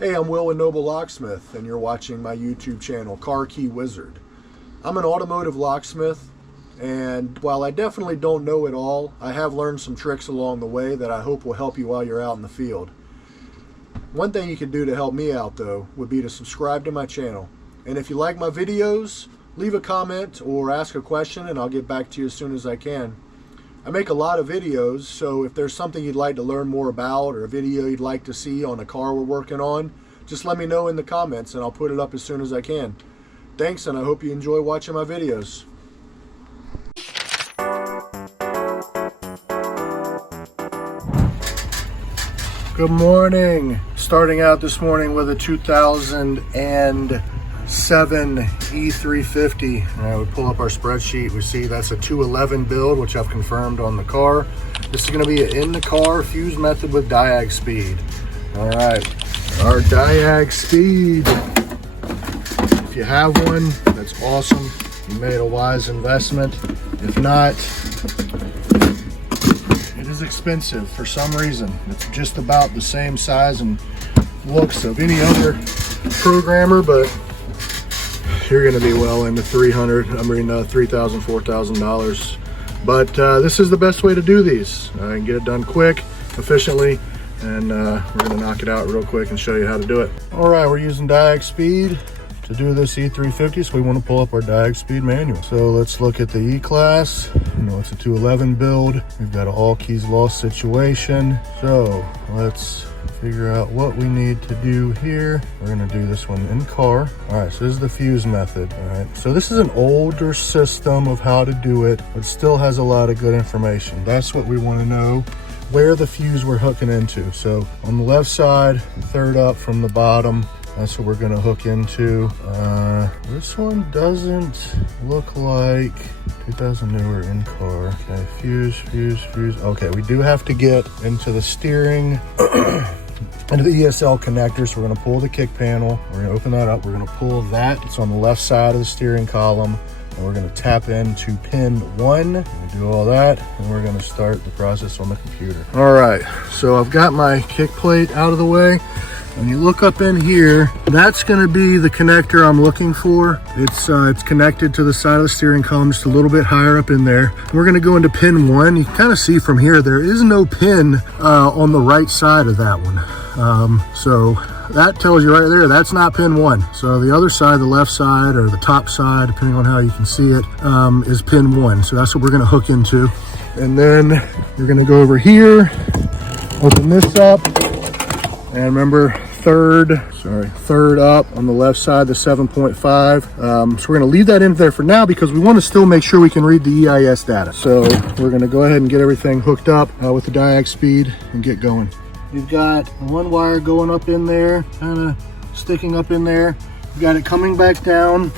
Hey, I'm Will with Noble Locksmith, and you're watching my YouTube channel, Car Key Wizard. I'm an automotive locksmith, and while I definitely don't know it all, I have learned some tricks along the way that I hope will help you while you're out in the field. One thing you can do to help me out, though, would be to subscribe to my channel. And if you like my videos, leave a comment or ask a question, and I'll get back to you as soon as I can. I make a lot of videos, so if there's something you'd like to learn more about or a video you'd like to see on a car we're working on, just let me know in the comments and I'll put it up as soon as I can. Thanks, and I hope you enjoy watching my videos. Good morning. Starting out this morning with a 2007 E350. We pull up our spreadsheet, we see that's a 211 build, which I've confirmed on the car. This is going to be an in-the-car fuse method with Diagspeed. All right, our Diagspeed. If you have one, that's awesome. You made a wise investment. If not, it is expensive for some reason. It's just about the same size and looks of any other programmer, but you're going to be well into $3,000, $4,000. But this is the best way to do these. I can get it done quick, efficiently, and we're going to knock it out real quick and show you how to do it. All right, we're using Diagspeed to do this E350, so we want to pull up our Diagspeed manual. So let's look at the E-Class. You know, it's a 211 build. We've got an all keys lost situation. So let's figure out what we need to do here. We're going to do this one in car. All right, so this is the fuse method. All right, so this is an older system of how to do it, but still has a lot of good information. That's what we want to know, where the fuse we're hooking into. So on the left side, third up from the bottom, that's what we're going to hook into. This one doesn't look like 2000 newer in car. Okay, fuse. Okay, we do have to get into the steering, into the ESL connector. So we're going to pull the kick panel. We're going to open that up. We're going to pull that. It's on the left side of the steering column. And we're going to tap into pin 1. We do all that, and we're going to start the process on the computer. All right, so I've got my kick plate out of the way. When you look up in here, that's going to be the connector I'm looking for. It's connected to the side of the steering column, just a little bit higher up in there. We're going to go into pin 1. You can kind of see from here, there is no pin on the right side of that one. So that tells you right there, that's not pin 1. So the other side, the left side or the top side, depending on how you can see it, is pin 1. So that's what we're going to hook into. And then you're going to go over here, open this up. And remember, third up on the left side, the 7.5. So we're going to leave that in there for now because we want to still make sure we can read the EIS data. So we're going to go ahead and get everything hooked up with the Diagspeed and get going. You've got one wire going up in there, kind of sticking up in there. You've got it coming back down.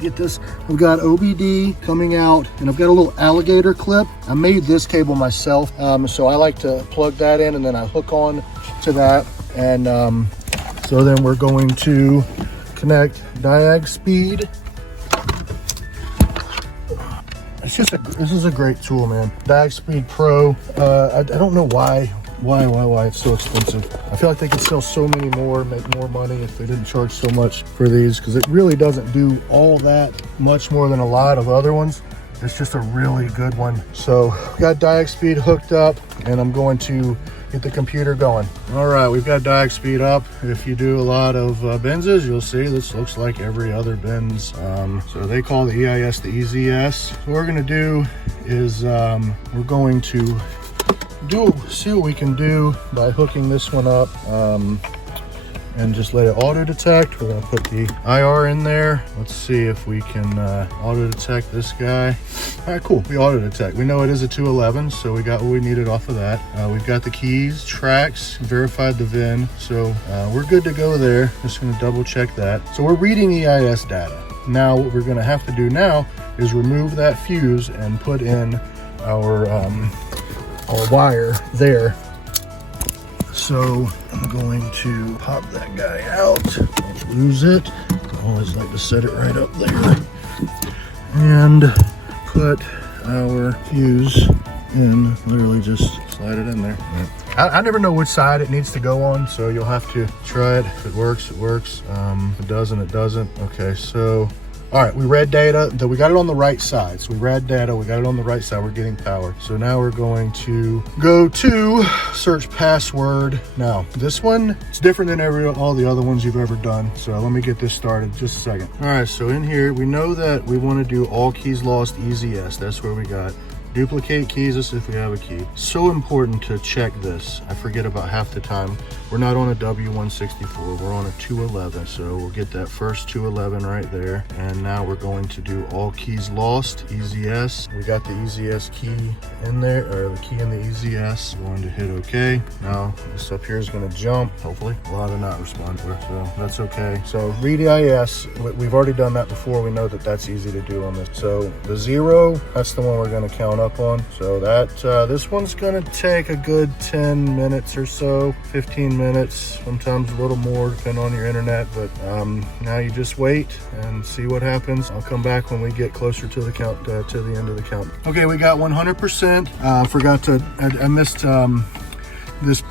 Get this, I've got OBD coming out, and I've got a little alligator clip. I made this cable myself, so I like to plug that in and then I hook on to that. And so then we're going to connect Diagspeed. This is a great tool, man. Diagspeed Pro. I don't know why it's so expensive. I feel like they could sell so many more, make more money if they didn't charge so much for these, because it really doesn't do all that much more than a lot of other ones. It's just a really good one. So we got Diagspeed hooked up, and I'm going to get the computer going. All right, we've got Diagspeed up. If you do a lot of Benzes, you'll see this looks like every other Benz. So they call the EIS the EZS. What we're gonna do is we're going to see what we can do by hooking this one up and just let it auto detect. We're gonna put the IR in there. Let's see if we can auto detect this guy. All right, cool, we auto detect. We know it is a 211, so we got what we needed off of that. We've got the keys, tracks, verified the VIN, so we're good to go there. Just gonna double check that. So we're reading EIS data. Now what we're gonna have to do now is remove that fuse and put in our wire there. So I'm going to pop that guy out. Don't lose it. I always like to set it right up there. And put our fuse in, literally just slide it in there. I never know which side it needs to go on, so you'll have to try it. If it works, it works. If it doesn't, it doesn't. Okay, so all right, we read data, that we got it on the right side. So we read data, we got it on the right side, we're getting power. So now we're going to go to search password. Now, this one, it's different than all the other ones you've ever done. So let me get this started, just a second. All right, so in here, we know that we wanna do all keys lost, easy yes, that's where we got. Duplicate keys as if we have a key. So important to check this. I forget about half the time. We're not on a W164, we're on a 211. So we'll get that first 211 right there. And now we're going to do all keys lost, easy yes. We got the easy yes key in there, or the key in the easy yes. We're going to hit okay. Now this up here is gonna jump, hopefully. A lot of not respond to it, so that's okay. So read EIS, we've already done that before. We know that that's easy to do on this. So the 0, that's the one we're gonna count up on. So that this one's gonna take a good 10 minutes or so, 15 minutes, sometimes a little more depending on your internet, but now you just wait and see what happens. I'll come back when we get closer to the count, to the end of the count. Okay, we got 100%. Forgot to, I missed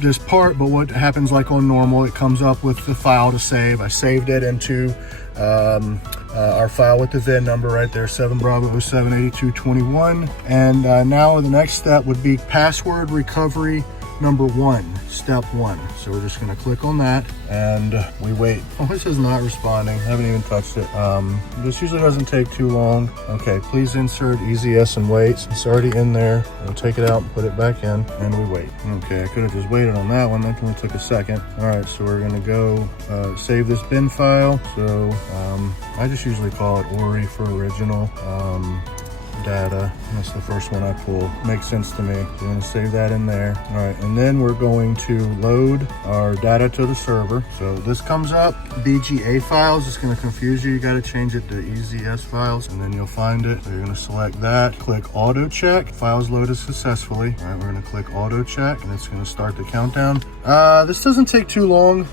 this part, but what happens like on normal, it comes up with the file to save. I saved it into our file with the VIN number right there, 7 Bravo 078221. And now the next step would be password recovery number 1, step 1. So we're just gonna click on that and we wait. Oh, this is not responding. I haven't even touched it. This usually doesn't take too long. Okay, please insert easy yes and wait. It's already in there. We'll take it out and put it back in and we wait. Okay, I could have just waited on that one. That only took a second. All right, so we're gonna go save this bin file. So I just usually call it ORI for original. Data, that's the first one I pull. Makes sense to me. We're going to save that in there. All right, and then we're going to load our data to the server. So this comes up, BGA files. It's going to confuse you. You got to change it to EZS files, and then you'll find it. So you're going to select that, click auto check. Files loaded successfully. All right, we're going to click auto check, and it's going to start the countdown. This doesn't take too long.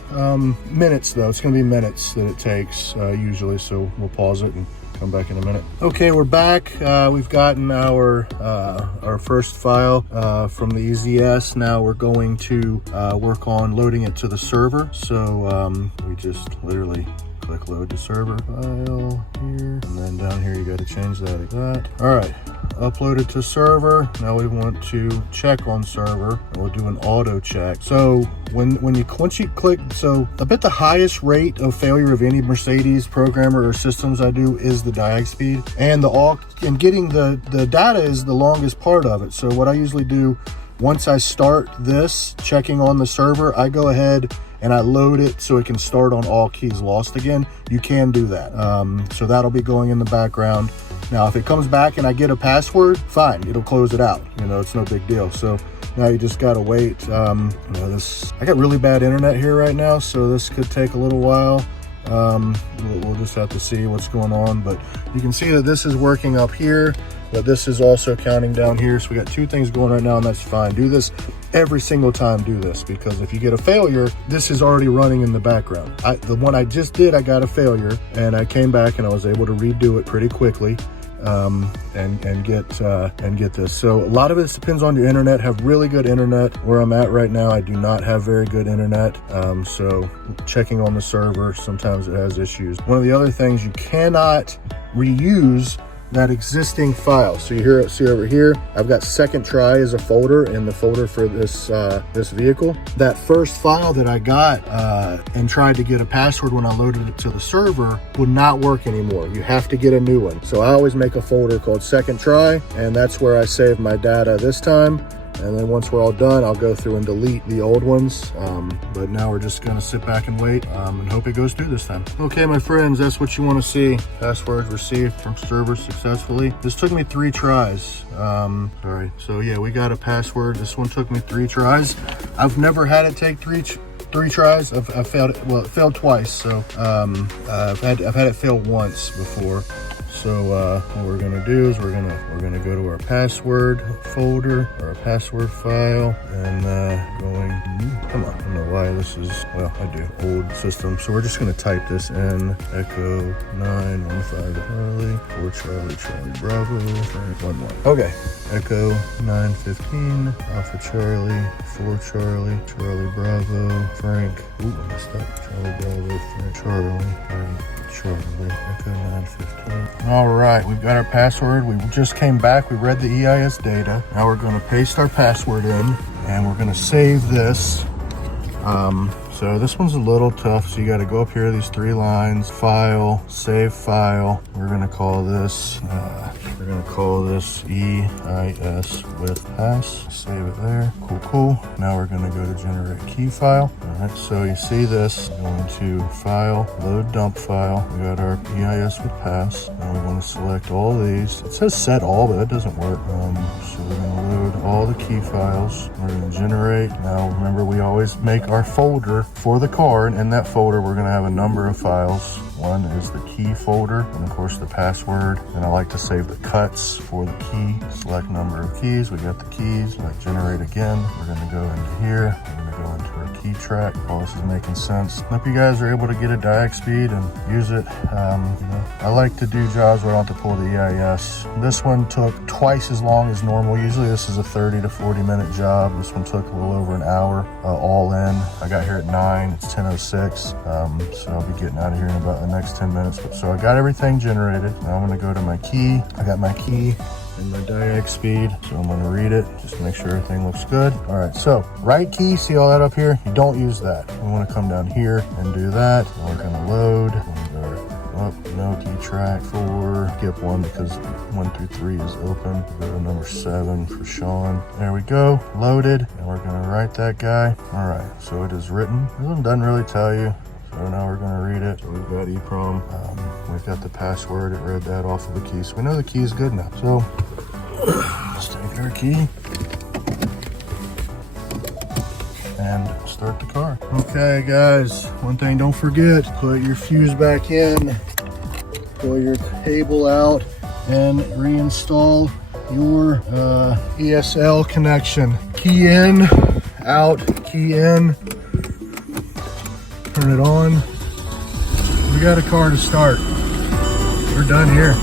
Minutes though. It's going to be minutes that it takes usually. So we'll pause it and come back in a minute. Okay, we're back. We've gotten our first file from the EZS. Now we're going to work on loading it to the server. So we just literally click load to server file here, and then down here you got to change that like that. All right, upload it to server. Now we want to check on server, and we'll do an auto check. So once you click, so I bet the highest rate of failure of any Mercedes programmer or systems I do is the Diagspeed, and getting the data is the longest part of it. So what I usually do, once I start this checking on the server, I go ahead and I load it so it can start on all keys lost again. You can do that. So that'll be going in the background. Now, if it comes back and I get a password, fine, it'll close it out. You know, it's no big deal. So now you just gotta wait. You know, I got really bad internet here right now, so this could take a little while. We'll just have to see what's going on, but you can see that this is working up here, but this is also counting down here. So we got two things going right now, and that's fine. Do this every single time, do this, because if you get a failure, this is already running in the background. The one I just did, I got a failure, and I came back and I was able to redo it pretty quickly. And get this. So a lot of it depends on your internet. Have really good internet. Where I'm at right now, I do not have very good internet. So checking on the server, sometimes it has issues. One of the other things, you cannot reuse that existing file. So you see over here, I've got second try as a folder in the folder for this this vehicle. That first file that I got and tried to get a password when I loaded it to the server would not work anymore. You have to get a new one. So I always make a folder called second try, and that's where I save my data this time. And then once we're all done, I'll go through and delete the old ones. But now we're just gonna sit back and wait and hope it goes through this time. Okay, my friends, that's what you wanna see. Password received from server successfully. This took me 3 tries. Sorry, so yeah, we got a password. This one took me 3 tries. I've never had it take three tries. I've failed it, well, it failed twice. So I've had it fail once before. So what we're gonna do is we're gonna go to our password folder or our password file and come on, I don't know why this is, well, I do, old system. So we're just gonna type this in, Echo 915 Charlie, 4 Charlie, Charlie Bravo, Frank 11. Okay, Echo 915, Alpha Charlie, 4 Charlie, Charlie Bravo, Frank, ooh, I messed up, Charlie Bravo, Frank, Charlie, Charlie, Echo 915. All right, we've got our password. We just came back, we read the EIS data. Now we're gonna paste our password in and we're gonna save this. So this one's a little tough. So you got to go up here, these 3 lines, file, save file. We're gonna call this EIS with pass. Save it there. Cool, cool. Now we're gonna go to generate key file. All right, so you see this, going to file, load dump file. We got our EIS with pass. Now we want to select all these. It says set all, but that doesn't work. So we're gonna load all the key files. We're gonna generate. Now remember, we always make our folder for the car, and in that folder we're going to have a number of files. One is the key folder, and of course the password, and I like to save the cuts for the key. Select number of keys. We got the keys. Like generate again. We're going to go into here. We're going to go into our key track. All this is making sense. Hope you guys are able to get a Diagspeed and use it. I like to do jobs where I don't have to pull the EIS. This one took twice as long as normal. Usually this is a 30 to 40 minute job. This one took a little over an hour all in. I got here at 9. It's 10:06. So I'll be getting out of here in about the next 10 minutes. So I got everything generated. Now I'm going to go to my key. I got my key in my Diagspeed, so I'm going to read it just to make sure everything looks good. All right, so right key, see all that up here? You don't use that. We want to come down here and do that. And we're going to load. No key track 4, skip 1 because 1 through 3 is open. Go to number 7 for Sean. There we go, loaded. And we're going to write that guy. All right, so it is written. This one doesn't really tell you. So now we're gonna read it. So we've got EEPROM. We've got the password. It read that off of the key. So we know the key is good now. So let's take our key and start the car. Okay guys, one thing don't forget, put your fuse back in, pull your cable out, and reinstall your ESL connection. Key in, out, key in. Turn it on. We got a car to start. We're done here.